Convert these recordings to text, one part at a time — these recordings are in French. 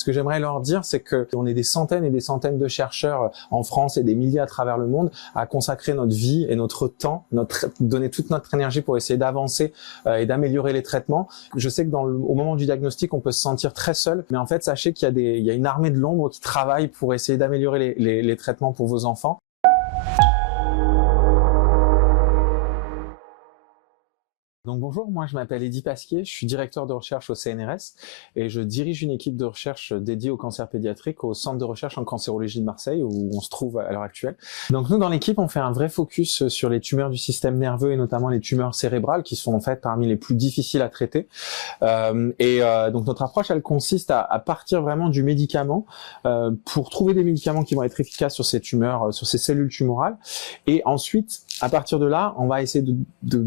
Ce que j'aimerais leur dire, c'est qu'on est des centaines et des centaines de chercheurs en France et des milliers à travers le monde à consacrer notre vie et notre temps, donner toute notre énergie pour essayer d'avancer et d'améliorer les traitements. Je sais que au moment du diagnostic, on peut se sentir très seul, mais en fait, sachez qu'il y a une armée de l'ombre qui travaille pour essayer d'améliorer les traitements pour vos enfants. Donc bonjour, moi je m'appelle Eddy Pasquier, je suis directeur de recherche au CNRS et je dirige une équipe de recherche dédiée au cancer pédiatrique au Centre de recherche en cancérologie de Marseille où on se trouve à l'heure actuelle. Donc nous dans l'équipe on fait un vrai focus sur les tumeurs du système nerveux et notamment les tumeurs cérébrales qui sont en fait parmi les plus difficiles à traiter. Donc notre approche elle consiste à partir vraiment du médicament pour trouver des médicaments qui vont être efficaces sur ces tumeurs, sur ces cellules tumorales et ensuite à partir de là on va essayer de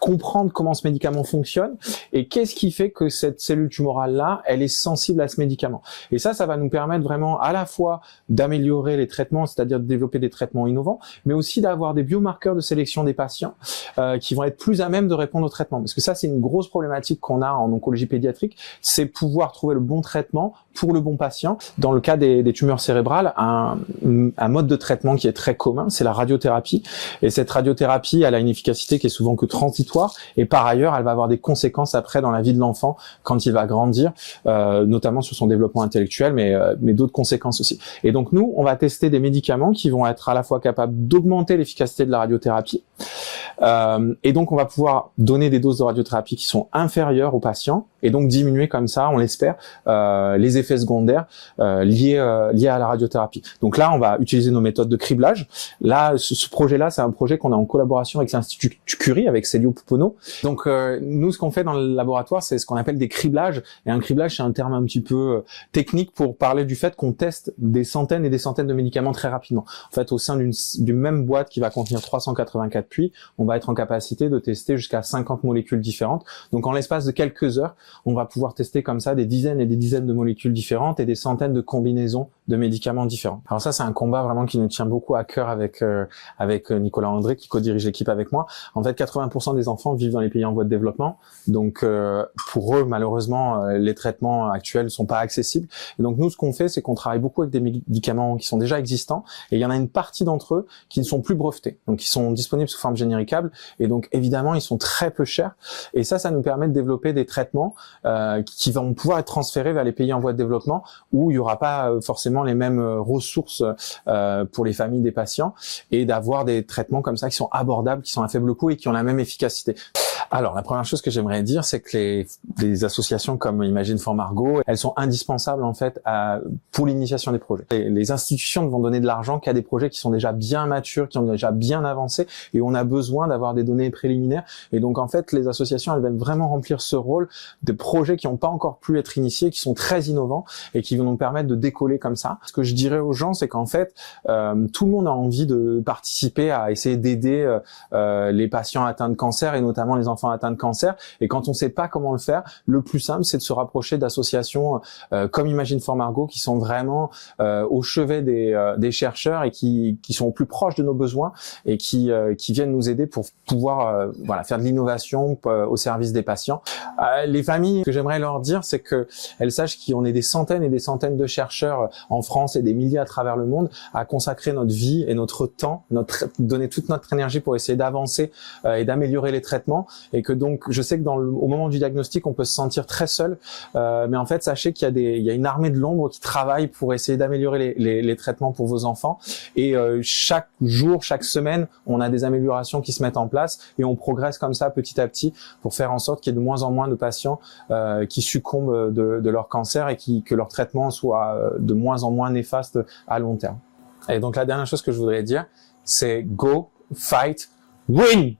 comprendre comment ce médicament fonctionne et qu'est-ce qui fait que cette cellule tumorale-là, elle est sensible à ce médicament. Et ça va nous permettre vraiment à la fois d'améliorer les traitements, c'est-à-dire de développer des traitements innovants, mais aussi d'avoir des biomarqueurs de sélection des patients qui vont être plus à même de répondre au traitement. Parce que ça, c'est une grosse problématique qu'on a en oncologie pédiatrique, c'est pouvoir trouver le bon traitement pour le bon patient. Dans le cas des tumeurs cérébrales, un mode de traitement qui est très commun, c'est la radiothérapie. Et cette radiothérapie, elle a une efficacité qui est souvent que transitoire. Et par ailleurs, elle va avoir des conséquences après dans la vie de l'enfant quand il va grandir, notamment sur son développement intellectuel, mais d'autres conséquences aussi. Et donc nous, on va tester des médicaments qui vont être à la fois capables d'augmenter l'efficacité de la radiothérapie, et donc on va pouvoir donner des doses de radiothérapie qui sont inférieures aux patients, et donc diminuer comme ça, on l'espère, les effets secondaires liés à la radiothérapie. Donc là, on va utiliser nos méthodes de criblage. Là, ce projet-là, c'est un projet qu'on a en collaboration avec l'Institut Curie, avec Célio Pouponneau. Donc nous, ce qu'on fait dans le laboratoire, c'est ce qu'on appelle des criblages. Et un criblage, c'est un terme un petit peu technique pour parler du fait qu'on teste des centaines et des centaines de médicaments très rapidement. En fait, au sein d'une même boîte qui va contenir 384 puits, on va être en capacité de tester jusqu'à 50 molécules différentes. Donc en l'espace de quelques heures, on va pouvoir tester comme ça des dizaines et des dizaines de molécules différentes et des centaines de combinaisons de médicaments différents. Alors ça, c'est un combat vraiment qui nous tient beaucoup à cœur avec Nicolas André qui co-dirige l'équipe avec moi. En fait, 80% des enfants vivent dans les pays en voie de développement. Donc pour eux, malheureusement, les traitements actuels sont pas accessibles. Et donc nous, ce qu'on fait, c'est qu'on travaille beaucoup avec des médicaments qui sont déjà existants. Et il y en a une partie d'entre eux qui ne sont plus brevetés. Donc ils sont disponibles sous forme généricable. Et donc évidemment, ils sont très peu chers. Et ça nous permet de développer des traitements qui vont pouvoir être transférés vers les pays en voie de développement où il n'y aura pas forcément les mêmes ressources pour les familles des patients et d'avoir des traitements comme ça qui sont abordables, qui sont à faible coût et qui ont la même efficacité. Alors, la première chose que j'aimerais dire, c'est que les associations comme Imagine for Margot, elles sont indispensables en fait pour l'initiation des projets. Les institutions ne vont donner de l'argent qu'à des projets qui sont déjà bien matures, qui ont déjà bien avancé, et on a besoin d'avoir des données préliminaires. Et donc, en fait, les associations, elles veulent vraiment remplir ce rôle de projets qui n'ont pas encore pu être initiés, qui sont très innovants et qui vont nous permettre de décoller comme ça. Ce que je dirais aux gens, c'est qu'en fait, tout le monde a envie de participer à essayer d'aider les patients atteints de cancer et notamment les enfants atteints de cancer. Et quand on ne sait pas comment le faire, le plus simple, c'est de se rapprocher d'associations comme Imagine for Margot qui sont vraiment au chevet des chercheurs et qui sont au plus proches de nos besoins et qui viennent nous aider pour pouvoir faire de l'innovation au service des patients. Les familles, ce que j'aimerais leur dire, c'est qu'elles sachent qu'on est des centaines et des centaines de chercheurs en France et des milliers à travers le monde à consacrer notre vie et notre temps, donner toute notre énergie pour essayer d'avancer et d'améliorer les traitements. Et que donc, je sais que au moment du diagnostic, on peut se sentir très seul, mais en fait, sachez qu'il y a une armée de l'ombre qui travaille pour essayer d'améliorer les traitements pour vos enfants. Et chaque jour, chaque semaine, on a des améliorations qui se mettent en place et on progresse comme ça petit à petit pour faire en sorte qu'il y ait de moins en moins de patients qui succombent de leur cancer et que leur traitement soit de moins en moins néfaste à long terme. Et donc, la dernière chose que je voudrais dire, c'est go, fight, win!